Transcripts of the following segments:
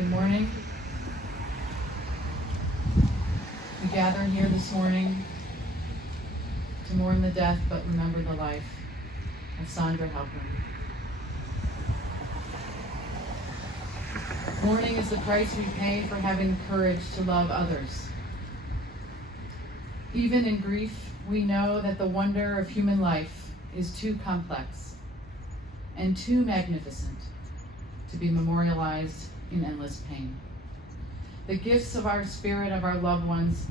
Good morning. We gather here this morning to mourn the death but remember the life of Saundra Halpern. Mourning is the price we pay for having the courage to love others. Even in grief, we know that the wonder of human life is too complex and too magnificent to be memorialized in endless pain. The gifts of our spirit, of our loved ones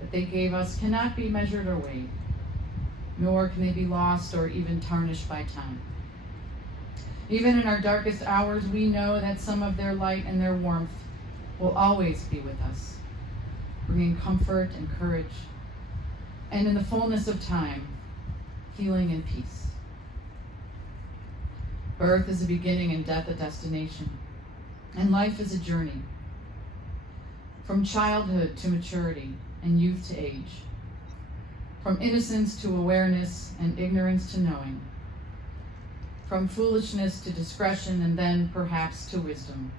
that they gave us, cannot be measured or weighed, nor can they be lost or even tarnished by time. Even in our darkest hours, we know that some of their light and their warmth will always be with us, bringing comfort and courage, and in the fullness of time, healing and peace. Birth is a beginning and death a destination, and life is a journey. From childhood to maturity and youth to age, from innocence to awareness and ignorance to knowing, from foolishness to discretion and then perhaps to wisdom,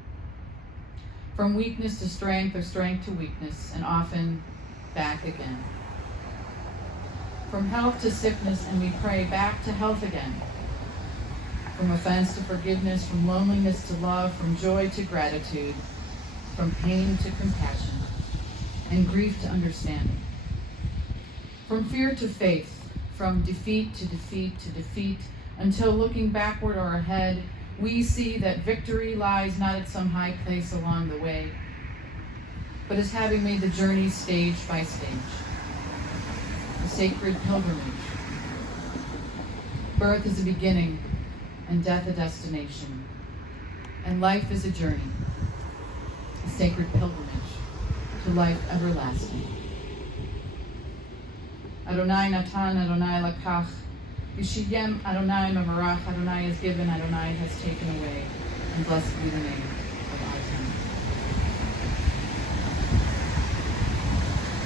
from weakness to strength or strength to weakness, and often back again. From health to sickness, and we pray back to health again. From offense to forgiveness, from loneliness to love, from joy to gratitude, from pain to compassion, and grief to understanding. From fear to faith, from defeat to defeat to defeat, until looking backward or ahead, we see that victory lies not at some high place along the way, but as having made the journey stage by stage, a sacred pilgrimage. Birth is a beginning, and death a destination, and life is a journey, a sacred pilgrimage to life everlasting. Adonai Natan, Adonai Lakach, Yishiyem Adonai Mavarach, Adonai is given, Adonai has taken away, and blessed be the name of Adonai.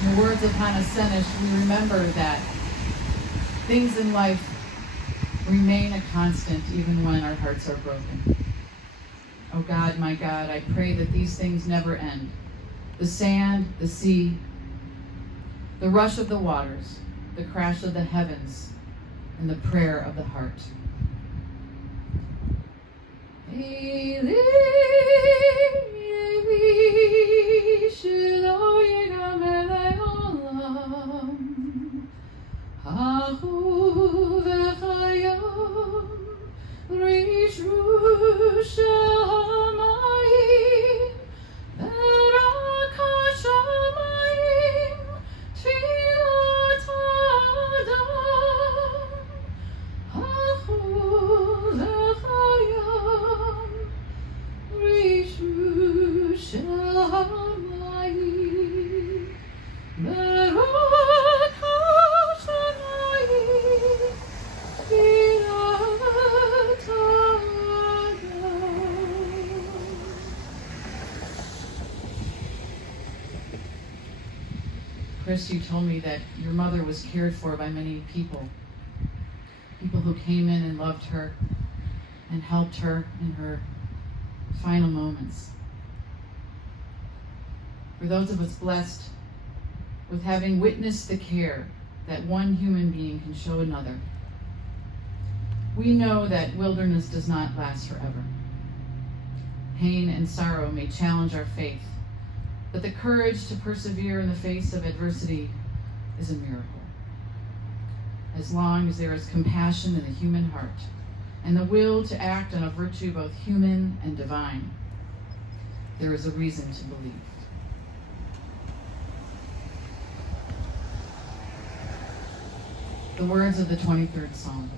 In the words of Hannah Senish, we remember that things in life remain a constant even when our hearts are broken. Oh God, my God, I pray that these things never end. The sand, the sea, the rush of the waters, the crash of the heavens, and the prayer of the heart. Chris, you told me that your mother was cared for by many people who came in and loved her and helped her in her final moments. For those of us blessed with having witnessed the care that one human being can show another, we know that wilderness does not last forever. Pain and sorrow may challenge our faith, but the courage to persevere in the face of adversity is a miracle. As long as there is compassion in the human heart and the will to act on a virtue both human and divine, there is a reason to believe. The words of the 23rd Psalm.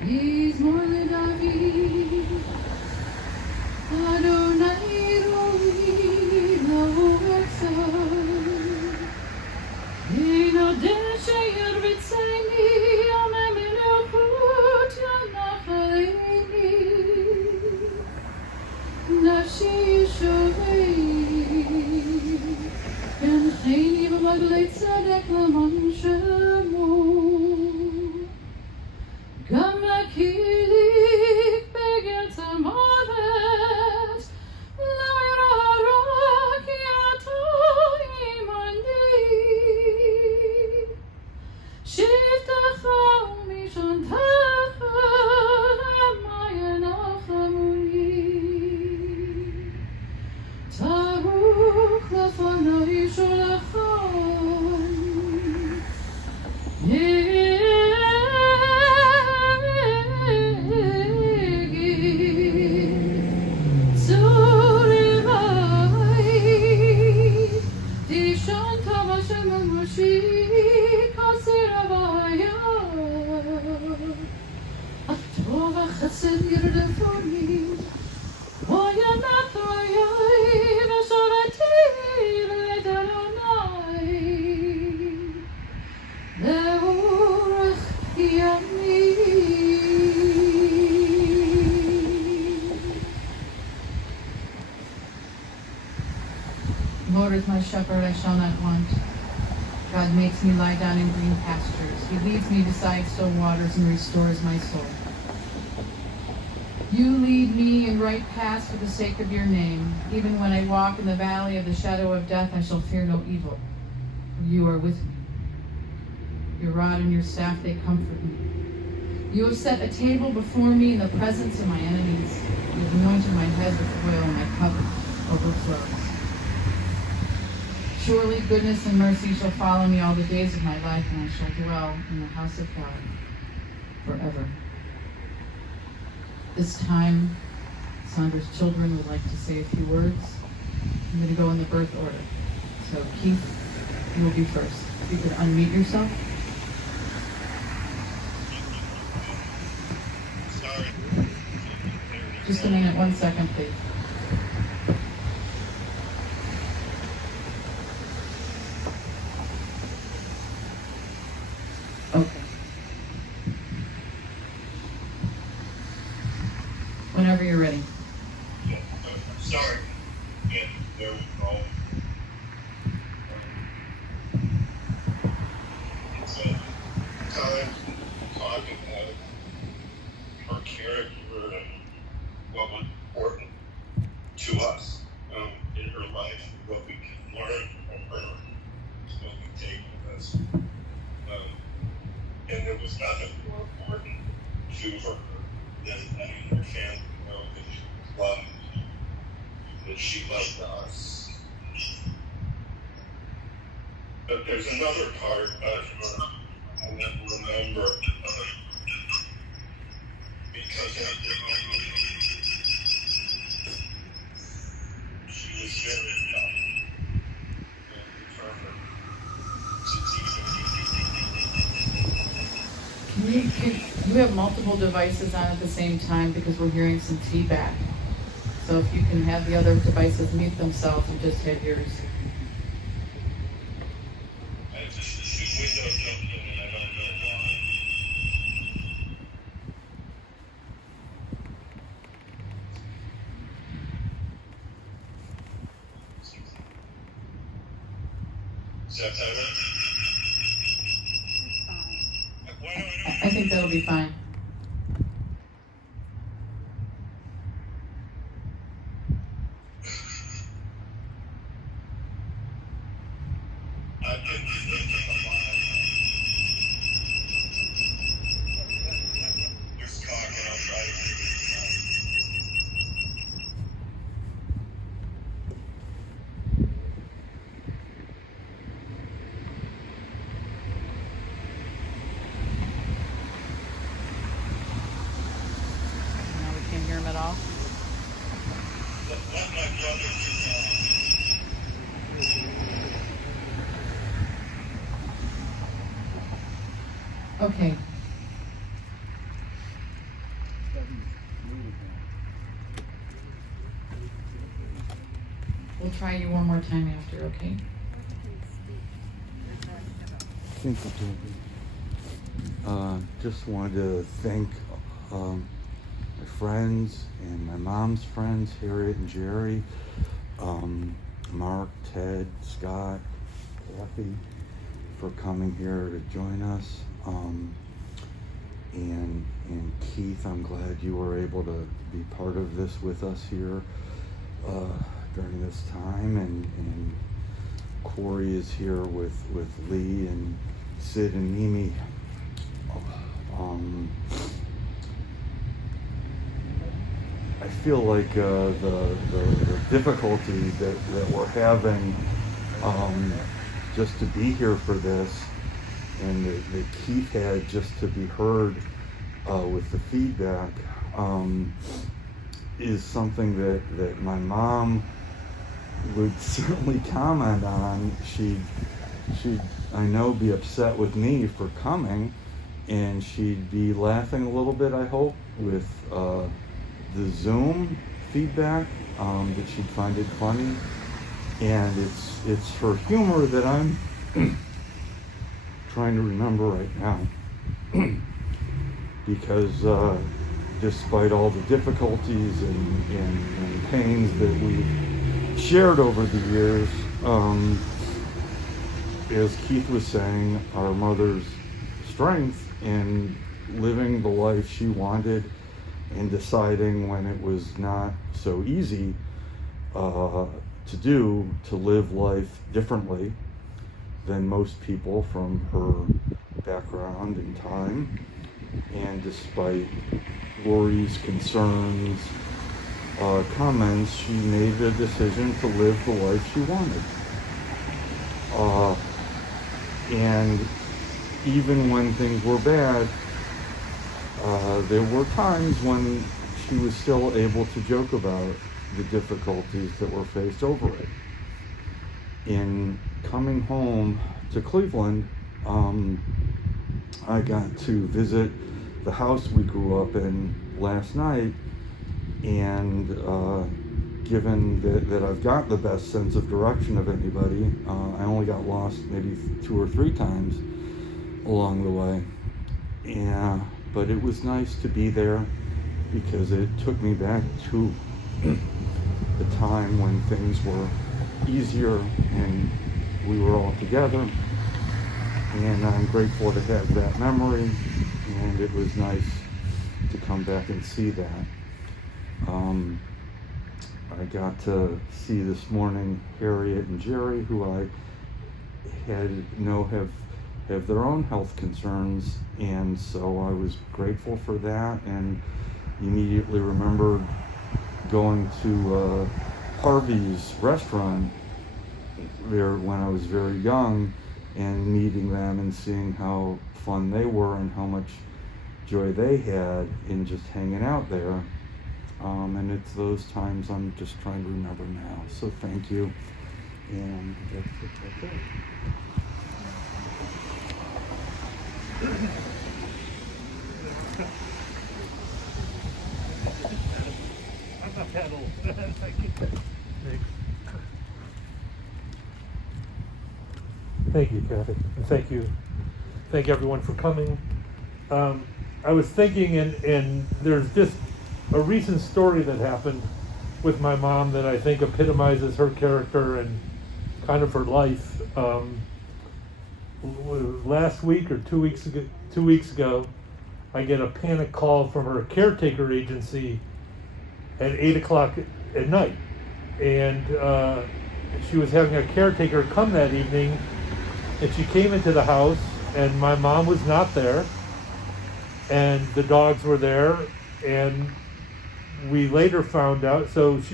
Mizmor leDavid, Adonai roi la'oretzah, Einodeh sheyarvitzeni, Amem elokut yanachaleini, Nafshi shovei, Yancheni b'raglei tzedek l'man shemo, Gam akili mercy on me. Lord is my shepherd, I shall not want. God makes me lie down in green pastures. He leads me beside still waters and restores my soul. You lead me in right paths for the sake of your name. Even when I walk in the valley of the shadow of death, I shall fear no evil, for you are with me. Your rod and your staff, they comfort me. You have set a table before me in the presence of my enemies. You have anointed my head with oil, and my cup overflows. Surely goodness and mercy shall follow me all the days of my life, and I shall dwell in the house of God forever. This time, Saundra's children would like to say a few words. I'm going to go in the birth order. So Keith, you will be first. If you could unmute yourself. Sorry. Just a minute, 1 second, please. Okay. Whenever you're ready. Yeah, sorry. Yeah, there was all. It's a time talking about her character and what was important to us in her life, what we can learn from her, what we take with us. And there was nothing more important to her than letting her family know that she was loved, that she loved us. But there's another part of her I never remember because she was very young and determined to teach us. You have multiple devices on at the same time because we're hearing some feedback. So if you can have the other devices mute themselves and just have yours. I just window jumping and I don't know why. Is that better? I think that'll be fine. I've been thinking a lot. Just talking, I'll try to figure it out. Now we can't hear him at all. Let my brother Okay. We'll try you one more time after, okay? Thank you. Just wanted to thank my friends and my mom's friends, Harriet and Jerry, Mark, Ted, Scott, Kathy, for coming here to join us. And Keith, I'm glad you were able to be part of this with us here during this time. And Corey is here with Lee and Sid and Mimi. I feel like the difficulty that we're having just to be here for this, and that Keith had just to be heard with the feedback, is something that my mom would certainly comment on. She'd I know be upset with me for coming, and she'd be laughing a little bit, I hope, with the Zoom feedback, that she'd find it funny. And it's her humor that I'm trying to remember right now. because despite all the difficulties and pains that we've shared over the years, as Keith was saying, our mother's strength in living the life she wanted and deciding when it was not so easy to do, to live life differently than most people from her background and time. And despite worries, concerns, comments, she made a decision to live the life she wanted. And even when things were bad, there were times when she was still able to joke about the difficulties that were faced over it. In coming home to Cleveland, I got to visit the house we grew up in last night, and given that I've got the best sense of direction of anybody, I only got lost maybe 2 or 3 times along the way. But it was nice to be there because it took me back to the time when things were easier and we were all together. And I'm grateful to have that memory, and it was nice to come back and see that. I got to see this morning Harriet and Jerry, who I have their own health concerns, and so I was grateful for that, and immediately remembered going to Harvey's restaurant there when I was very young, and meeting them and seeing how fun they were and how much joy they had in just hanging out there. And it's those times I'm just trying to remember now. So thank you. And that's it. I'm not that old. Thank you, Kathy. And thank everyone for coming. I was thinking, and there's just a recent story that happened with my mom that I think epitomizes her character and kind of her life. Last week or 2 weeks ago, I get a panic call from her caretaker agency at 8 o'clock at night. And she was having a caretaker come that evening, and she came into the house, and my mom was not there, and the dogs were there, and we later found out,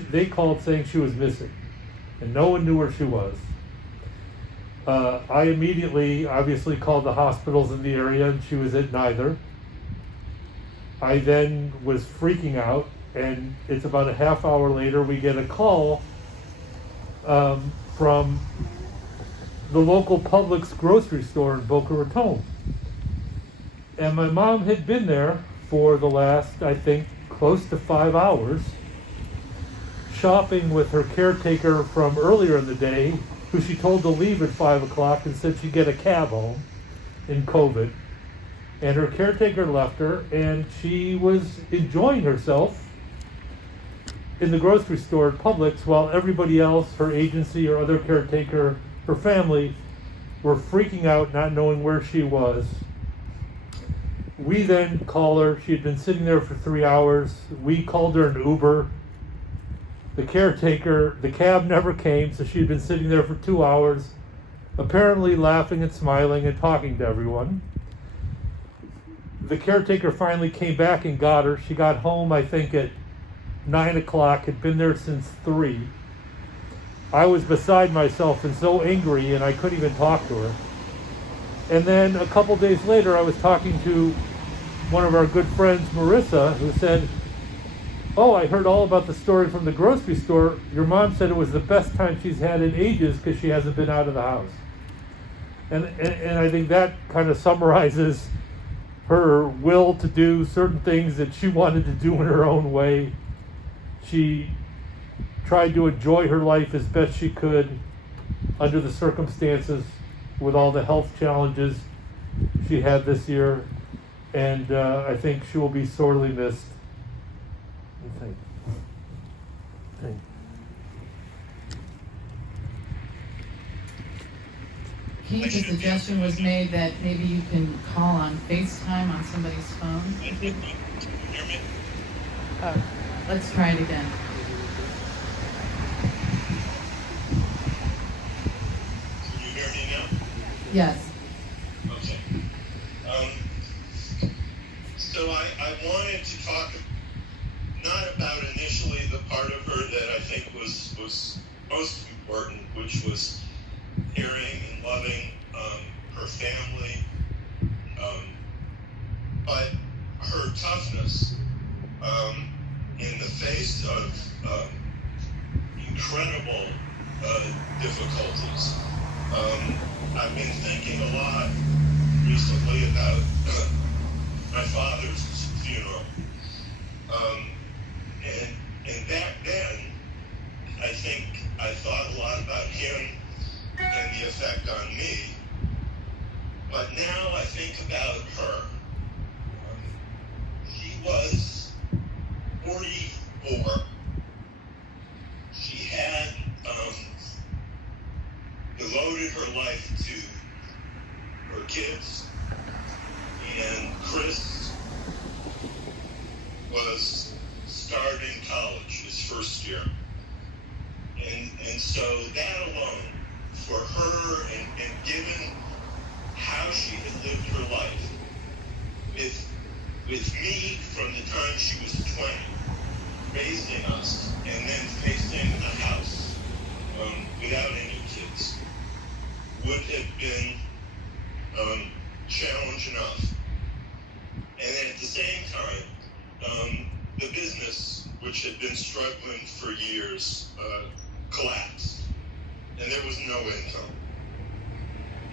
they called saying she was missing, and no one knew where she was. I immediately, obviously, called the hospitals in the area, and she was at neither. I then was freaking out, and it's about a half hour later, we get a call from the local Publix grocery store in Boca Raton. And my mom had been there for the last, I think, close to 5 hours, shopping with her caretaker from earlier in the day, who she told to leave at 5 o'clock and said she'd get a cab home in COVID. And her caretaker left her, and she was enjoying herself in the grocery store at Publix while everybody else, her agency or other caretaker, her family, were freaking out, not knowing where she was. We then call her. She had been sitting there for 3 hours. We called her an Uber. The caretaker, the cab never came, so she had been sitting there for 2 hours, apparently laughing and smiling and talking to everyone. The caretaker finally came back and got her. She got home, I think, at 9 o'clock, had been there since 3. I was beside myself and so angry, and I couldn't even talk to her. And then a couple days later, I was talking to one of our good friends, Marissa, who said, "Oh, I heard all about the story from the grocery store. Your mom said it was the best time she's had in ages because she hasn't been out of the house." And I think that kind of summarizes her will to do certain things that she wanted to do in her own way. She tried to enjoy her life as best she could under the circumstances with all the health challenges she had this year. and I think she will be sorely missed. Keith, a suggestion was made that maybe you can call on FaceTime on somebody's phone. Can you hear me? Oh, let's try it again. Can you hear me now? Yes. Okay. So I wanted to talk not about initially the part of her that I think was most important, which was caring and loving her family, but her toughness in the face of incredible difficulties. I've been thinking a lot recently about my father's funeral, and back then I think I thought a lot about him and the effect on me, but now I think about her. She was 44. She had devoted her life to her kids, and Chris was starting college, his first year. And so that alone, for her, and given how she had lived her life with me from the time she was 20, raising us, and then facing a house without any kids, would have been challenge enough. And at the same time, the business, which had been struggling for years, collapsed, and there was no income.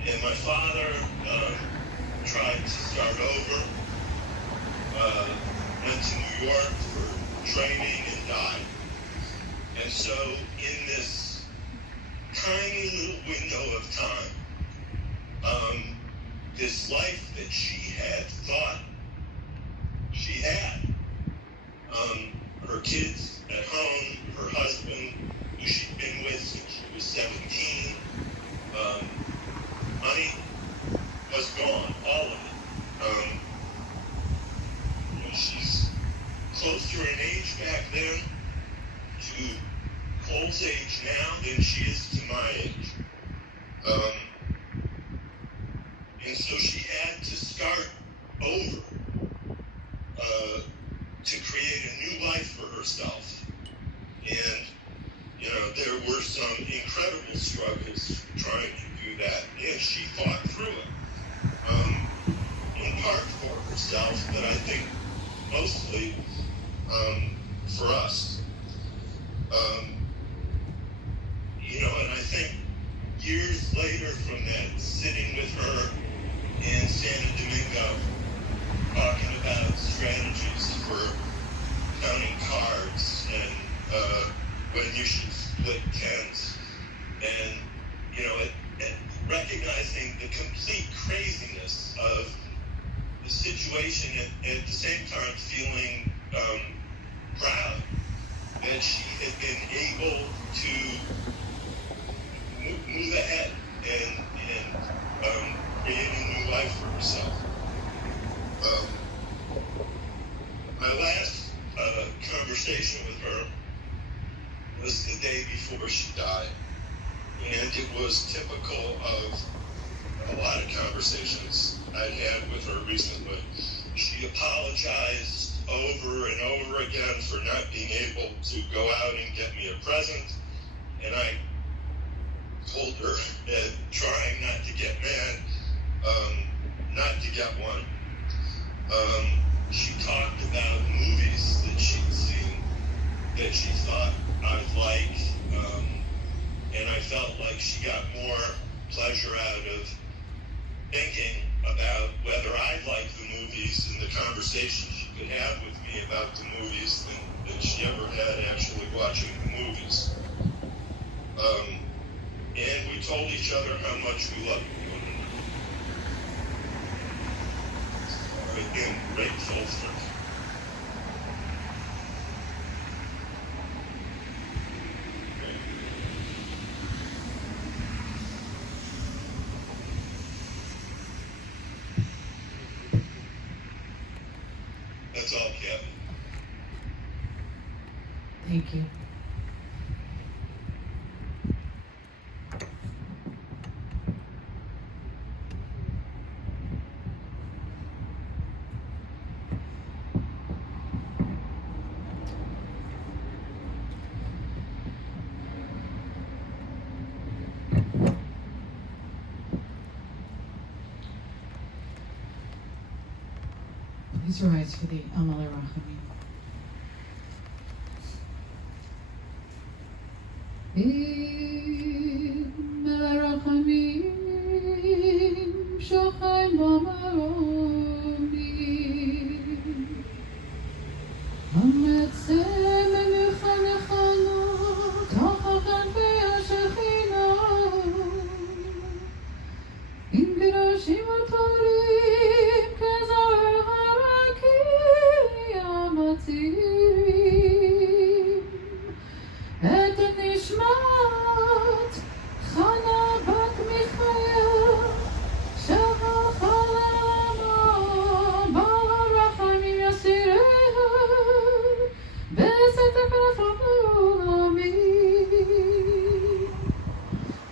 And my father tried to start over, went to New York for training, and died. And so in this tiny little window of time, this life that she had thought she had, her kids at home, her husband, who she'd been with since she was 17, money was gone, all of it. She's closer in age back then to Cole's age now than she is to my age. And so she had to start over to create a new life for herself. And, there were some incredible struggles trying to do that, and she fought through it. In part for herself, but I think mostly for us. And I think years later from that, sitting with her in Santa Domingo, talking about strategies for counting cards and when you should split tents, and recognizing the complete craziness of the situation, and at the same time feeling proud that she had been able to move ahead and create a new life for herself. My last conversation with her was the day before she died, and it was typical of a lot of conversations I'd had with her recently. She apologized over and over again for not being able to go out and get me a present, and I told her that trying not to get mad, not to get one. She talked about movies that she'd seen that she thought I'd like, and I felt like she got more pleasure out of thinking about whether I'd like the movies and the conversation she could have with me about the movies than she ever had actually watching the movies. And we told each other how much we loved one another. in great solstice. That's all, Captain. Thank you. Please rise for the Amal Rachamim. Rachamim shochem b'maromim Hametzem emechanechanu tachachan ve'ashechina in gerashim atorim kezar haraki amatzim et nishmat Chana bat Michael shachachalama bal harachamim yasireha beseter kafam olamim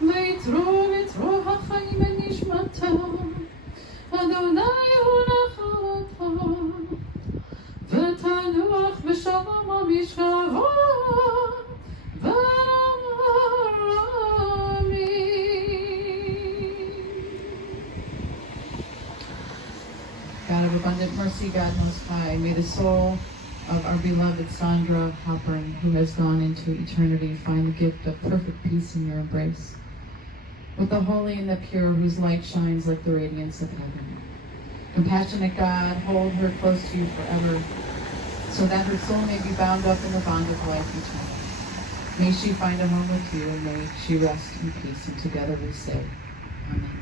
Vitro hachayim en nishmatam Adonai hu nachalatam v'tanuach b'shalom al mishkavam God of abundant mercy, God most high, may the soul of our beloved Saundra Halpern, who has gone into eternity, find the gift of perfect peace in your embrace. With the holy and the pure, whose light shines like the radiance of heaven. Compassionate God, hold her close to you forever, so that her soul may be bound up in the bond of life eternal. May she find a home with you, and may she rest in peace, and together we say, Amen.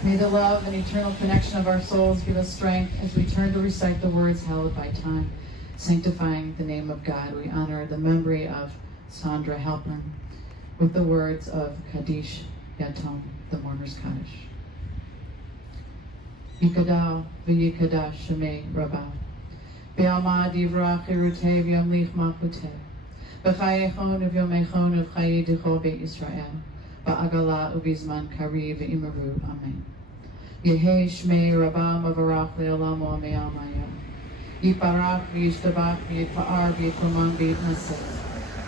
May the love and eternal connection of our souls give us strength as we turn to recite the words hallowed by time, sanctifying the name of God. We honor the memory of Saundra Halpern with the words of Kaddish Yatom, the mourner's Kaddish. Yikada v'yikada shemei rabah. Be'alma divra chirutei v'yamlich malchutei. B'chayechon v'yomechon v'chayi dicho beit Yisrael. Ba'agala uvizman kari v'imaru. Amen. Yehei shmei rabah mavarach le'olam o'ame'amaya. Yiparach v'yishtabach v'yitpa'ar v'yitpaman v'yitnaseh.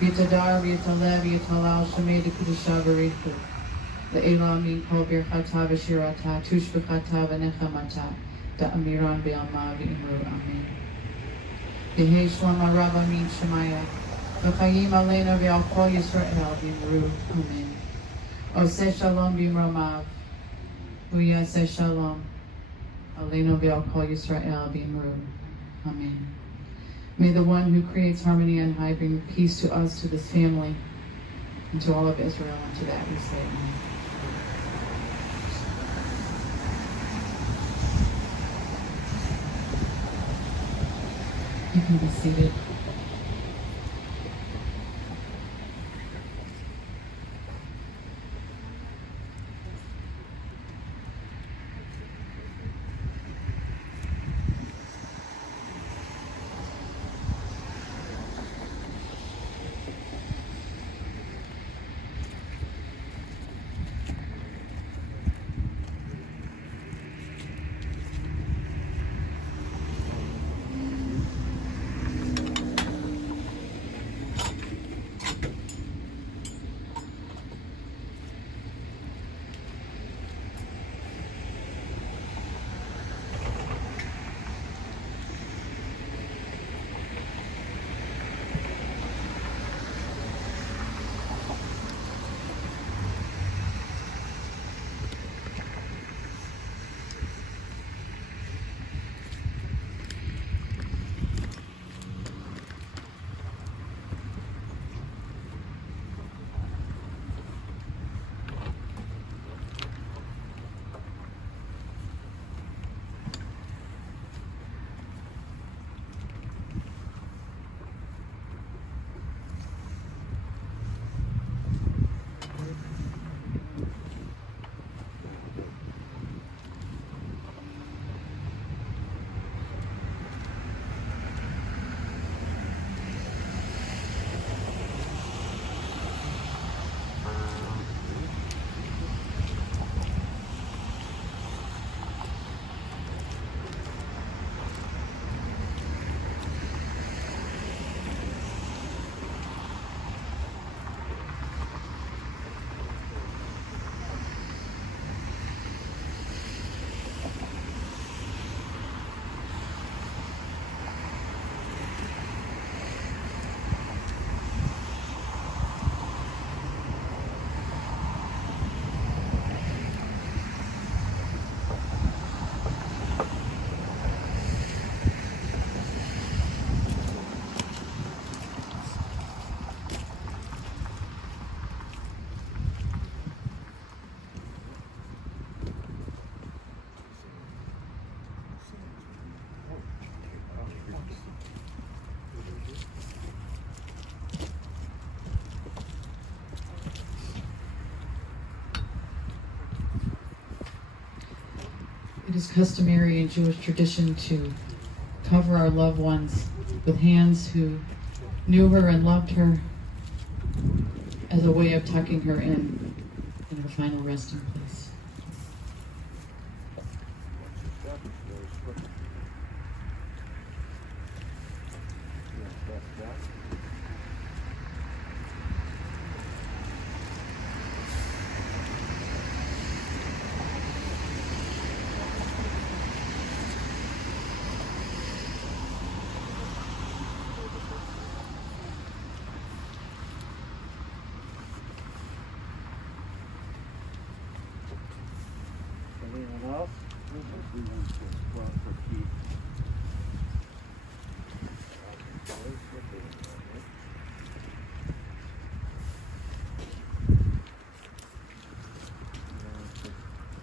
V'yitadar v'yitalev v'yitalal shemei d'kudusha v'richu. Le'elah min kol birchata v'shirata tushbechata v'nechamata. Da'amiran be'alma v'imru. Amen. Yehei shlama rabba min shemaya. V'chayim aleina v'al kol Yisrael v'imru. Amen. Oseh shalom b'imromav. Uyaseh shalom. Aleinu v'al kol Yisrael b'imru. Amen. May the one who creates harmony on high bring peace to us, to this family, and to all of Israel, and to that we say amen. You can be seated. It is customary in Jewish tradition to cover our loved ones with hands who knew her and loved her as a way of tucking her in her final resting place. Anyone else? We want to cross for Keith.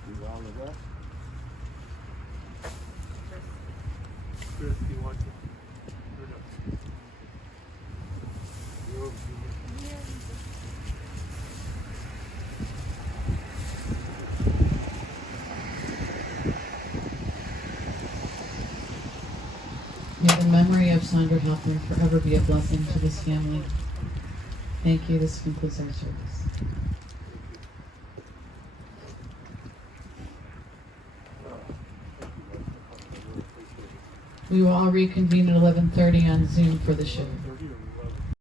Do all the rest? Chris, do you want to? Or no? May the memory of Saundra Halpern forever be a blessing to this family. Thank you. This concludes our service. We will all reconvene at 11:30 on Zoom for the show.